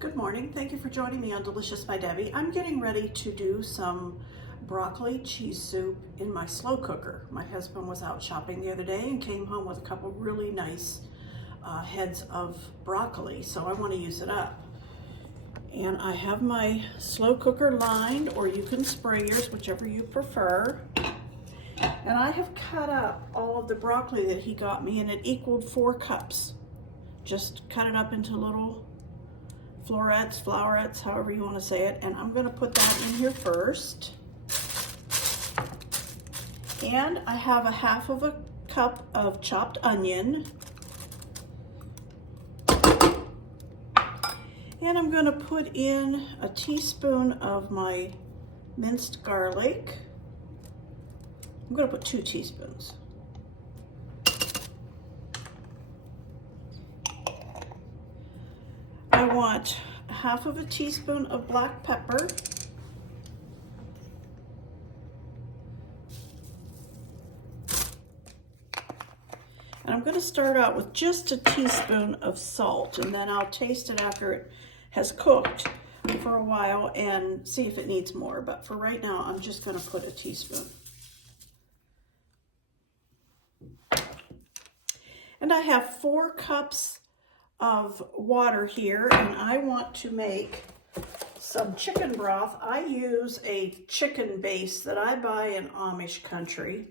Good morning. Thank you for joining me on Delicious by Debbie. I'm getting ready to do some broccoli cheese soup in my slow cooker. My husband was out shopping the other day and came home with a couple really nice heads of broccoli, so I want to use it up. And I have my slow cooker lined, or you can spray yours, whichever you prefer. And I have cut up all of the broccoli that he got me, and it equaled 4 cups. Just cut it up into little flowerets, however you want to say it. And I'm going to put that in here first. And I have a half of a cup of chopped onion. And I'm going to put in a teaspoon of my minced garlic. I'm going to put 2 teaspoons. I want half of a teaspoon of black pepper. And I'm going to start out with just a teaspoon of salt, and then I'll taste it after it has cooked for a while and see if it needs more. But for right now, I'm just going to put a teaspoon. And I have 4 cups of water here, and I want to make some chicken broth. I use a chicken base that I buy in Amish country,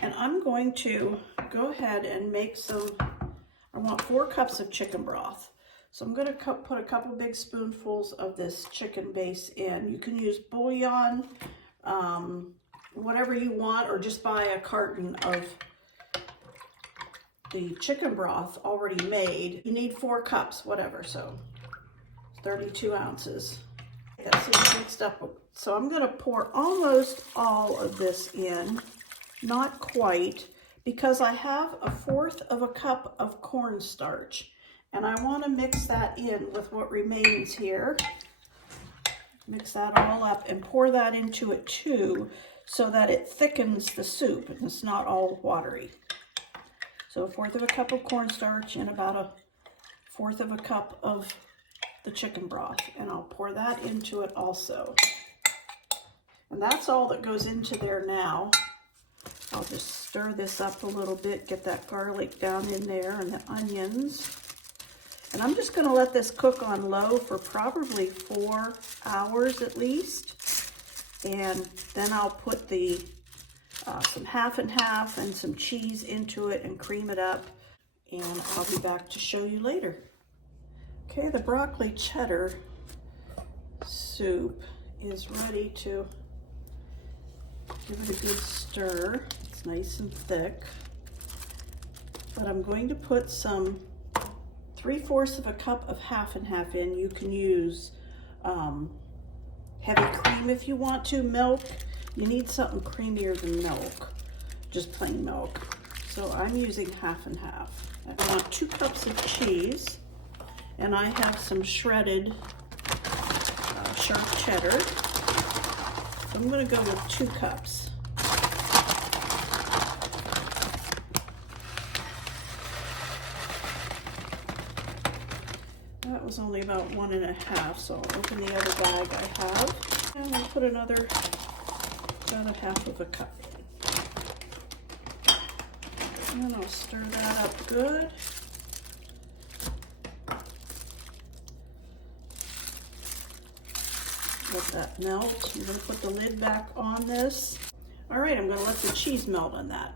and I'm going to go ahead and make some. I want 4 cups of chicken broth. So I'm going to put a couple big spoonfuls of this chicken base in. You can use bouillon, whatever you want, or just buy a carton of the chicken broth already made. You need 4 cups, whatever, so 32 ounces. That's it mixed up. So I'm going to pour almost all of this in, not quite, because I have a 1/4 of a cup of cornstarch, and I want to mix that in with what remains here. Mix that all up and pour that into it too, so that it thickens the soup and it's not all watery. So a 1/4 of a cup of cornstarch and about a 1/4 of a cup of the chicken broth. And I'll pour that into it also. And that's all that goes into there now. I'll just stir this up a little bit, get that garlic down in there and the onions. And I'm just going to let this cook on low for probably 4 hours at least. And then I'll put the some half and half and some cheese into it and cream it up, and I'll be back to show you later. Okay, the broccoli cheddar soup is ready to give it a good stir. It's nice and thick, but I'm going to put some 3/4 of a cup of half and half in. You can use heavy cream if you want to, milk. You need something creamier than milk, just plain milk. So I'm using half and half. I want 2 cups of cheese, and I have some shredded sharp cheddar. So I'm going to go with 2 cups. That was only about 1 1/2, so I'll open the other bag I have, and I'll put another about a 1/2 of a cup. And I'll stir that up good. Let that melt. I'm going to put the lid back on this. All right, I'm going to let the cheese melt on that.